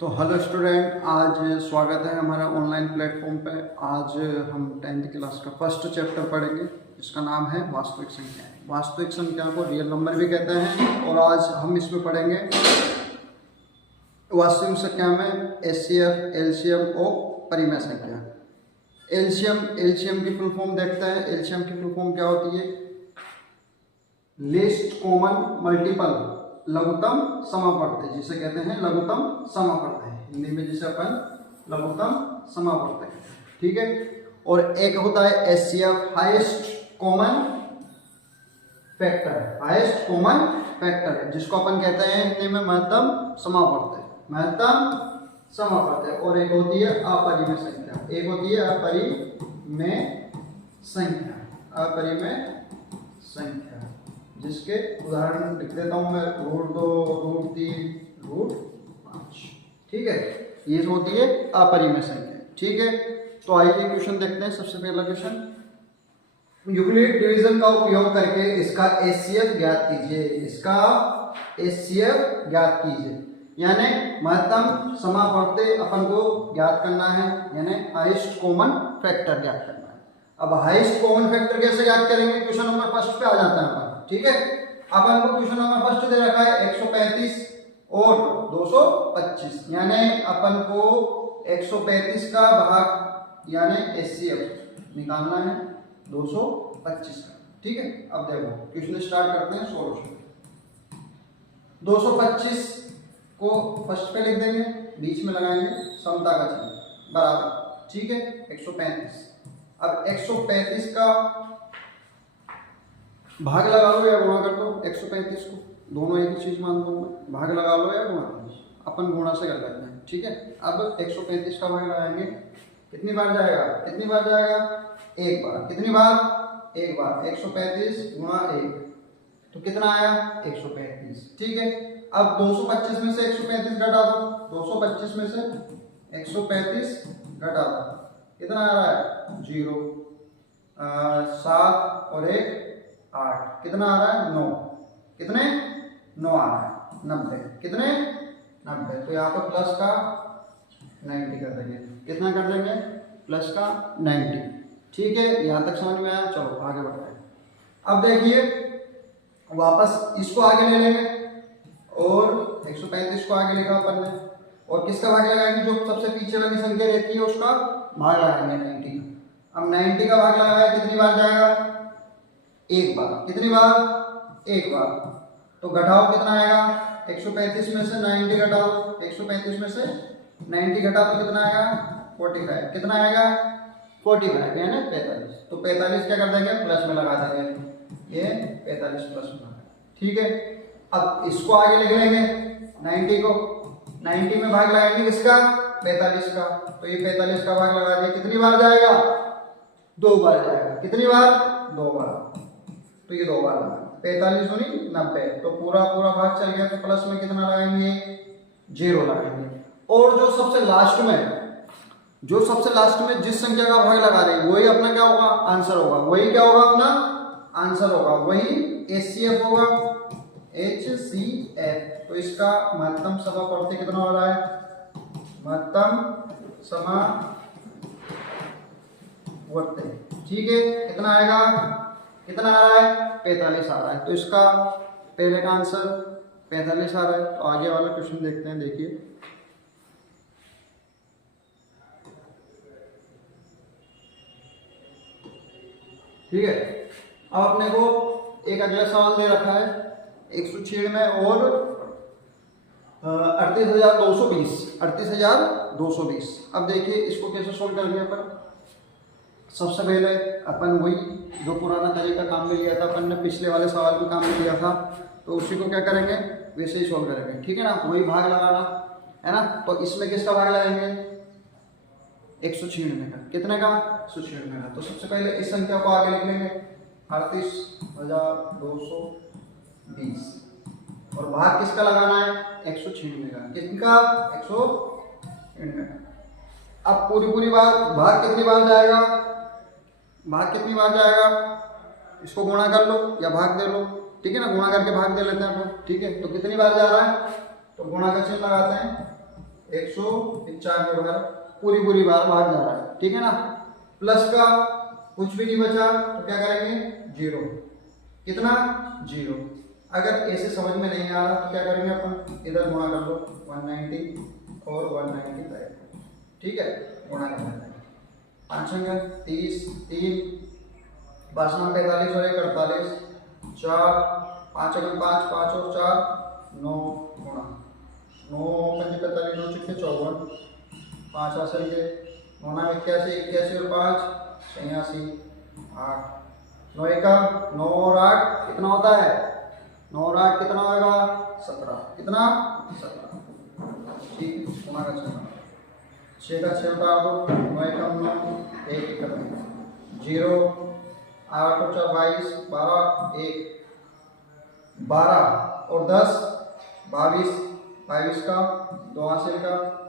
तो hello student, आज स्वागत है हमारा ऑनलाइन प्लेटफॉर्म पे। आज हम 10th क्लास का फर्स्ट चैप्टर पढ़ेंगे जिसका नाम है वास्तविक संख्या। वास्तविक संख्या को रियल नंबर भी कहते हैं। और आज हम इसमें पढ़ेंगे वास्तविक संख्या में एचसीएफ, एलसीएम और परिमेय संख्या। एलसीएम की फुल फॉर्म देखते हैं। एलसीएम की फुल फॉर्म क्या होती है? लीस्ट कॉमन मल्टीपल, लघुत्तम समापवर्ती, जिसे कहते हैं लघुत्तम समापवर्ती, हिंदी में जिसे अपन लघुत्तम समापवर्ती कहते हैं। ठीक है। और एक होता है HCF, highest common factor. Highest common factor जिसको अपन कहते हैं हिंदी में महत्तम समापवर्ती, महत्तम समापवर्ती। और एक होती है अपरिमेय संख्या। एक होती है अपरिमेय संख्या, अपरिमेय संख्या, जिसके उदाहरण लिख देता हूं मैं। √2, √3, √5। ठीक है, ये होती है अपरिमेय संख्या। ठीक है, तो आइए क्वेश्चन देखते हैं। सबसे पहला क्वेश्चन, यूक्लिड डिवीजन का उपयोग करके इसका एचसीएफ ज्ञात कीजिए। इसका एचसीएफ ज्ञात कीजिए, यानी महत्तम समापवर्ती अपन को ज्ञात करना है, यानी हाईएस्ट कॉमन फैक्टर ज्ञात करना है। अब हाईएस्ट कॉमन फैक्टर कैसे ज्ञात करेंगे? क्वेश्चन नंबर फर्स्ट पे आ जाता है अपन। ठीक है, अपन को क्वेश्चन नंबर फर्स्ट दे रखा है 135 और 225, यानी अपन को 135 का भाग यानी एचसीएफ निकालना है 225 का। ठीक है, अब देखो क्वेश्चन स्टार्ट करते हैं सॉल्यूशन। 225 को फर्स्ट पे लिख देंगे, बीच में लगाएंगे समता का चिन्ह, बराबर। ठीक है, 135। अब 135 का भाग लगा लो या गुणा कर दो। 135 को दोनों एक ही चीज मान दो मैं, भाग लगा लो या गुणा कर दो। अपन गुणा से कर लेते हैं। ठीक है, अब 135 का भाग लगाएंगे, कितनी बार जाएगा? कितनी बार जाएगा? एक बार। कितनी बार? एक बार। 135 गुणा 1 तो कितना आया? 135। ठीक है, अब 225 में से 135 घटा दो। 225 में से 135 घटा दो, कितना आ रहा है? 0। 7 और 1 8, कितना आ रहा है? 9। कितने? 9 आ रहा है। 90। कितने? 90। तो यहाँ पर प्लस का 90 कर देंगे। कितना कर देंगे? प्लस का 90। ठीक है, यहाँ तक समझ में आया? चलो आगे बढ़ते हैं। अब देखिए, वापस इसको आगे ले लेंगे और 135 को आगे लिखा अपन ने, और किसका भाग लगाएंगे? जो सबसे पीछे वाली संख्या रहती है उसका भाग लगाएंगे 90। अब 90 का भाग लगाया, कितनी बार जाएगा? एक बार। कितनी बार? एक बार। तो घटाओ, कितना आएगा? 135 में से 90 घटाओ। 135 में से 90 घटा तो कितना आएगा? 45। कितना आएगा? 45 यानी 45। तो 45 क्या कर देंगे? प्लस में लगा देंगे, ये 45 प्लस में। ठीक है, अब इसको आगे लिख लेंगे 90 को। 90 में भाग लगाएंगे किसका? 45 का। तो ये 45 का भाग लगा दिया, कितनी बार जाएगा? 2 बार जाएगा। कितनी बार? 2 बार। तो ये 2 बार लगा। 45 दूनी 90, तो पूरा पूरा भाग चल गया। तो प्लस में कितना लगाएंगे? 0 लगाएंगे। और जो सबसे लास्ट में जिस संख्या का भाग लगा रहे हैं वही अपना क्या होगा? आंसर होगा। वही क्या होगा? अपना आंसर होगा। वही एचसीएफ होगा, एचसीएफ। तो इसका महत्तम समापवर्ती कितना हो रहा है? महत्तम समापवर्ती। ठीक है, कितना आएगा? कितना आ रहा है? 45 आ रहा है। तो इसका पहले का आंसर 45 आ रहा है। तो आगे वाला क्वेश्चन देखते हैं। देखिए, ठीक है, अब अपने को एक अगला सवाल दे रखा है 196 और 38,220। 38,220। अब देखिए इसको कैसे सोल्व करेंगे अपन। सबसे पहले अपन वही जो पुराना तरीका काम में लिया था अपन ने, पिछले वाले सवाल में काम में लिया था, तो उसी को क्या करेंगे? वैसे ही सोल्व करेंगे। ठीक है ना, वही भाग लगाना है ना। तो इसमें किसका भाग लगाएंगे? 196 का। कितने का? 196 का। तो सबसे पहले इस संख्या को आगे लिख लेंगे 38,220, और भाग किसका लगाना है? 196 का। किसका? 196 का। अब पूरी बार भाग कितनी बार जाएगा? भाग कितनी बार जाएगा? इसको गुणा कर लो या भाग दे लो। ठीक है ना, गुणा करके भाग दे लेते हैं अपन। ठीक है, तो कितनी बार जा रहा है? तो गुणा का चिन्ह लगाते हैं 195 बार पूरी बार भाग जा रहा है, ठीक है ना। प्लस का कुछ भी नहीं बचा तो क्या करेंगे, जीरो। कितना, जीरो। अगर ऐसे समझ में नहीं आ रहा तो क्या करेंगे अपन, इधर गुणा कर लो 190 और 195, ठीक है, गुणा कर लेते हैं। 5 अंक 30, 3 5 9 45 और 1 48, 4 5 अंक 5 5 और 4 9 गुणा 9 5 45 9 चुके 54, 5 आसन के 9 9 81 81 और 5 86 8 9 1 9 और 8 कितना होता है, 9 और 8 कितना होगा, 17। कितना, 17, ठीक है, गुणा का 6 6 का 6 उतार दो, 9 1 9 1 1 0 8 और 4 22 12 1 12 और 10 22 22 का 2 हासिल का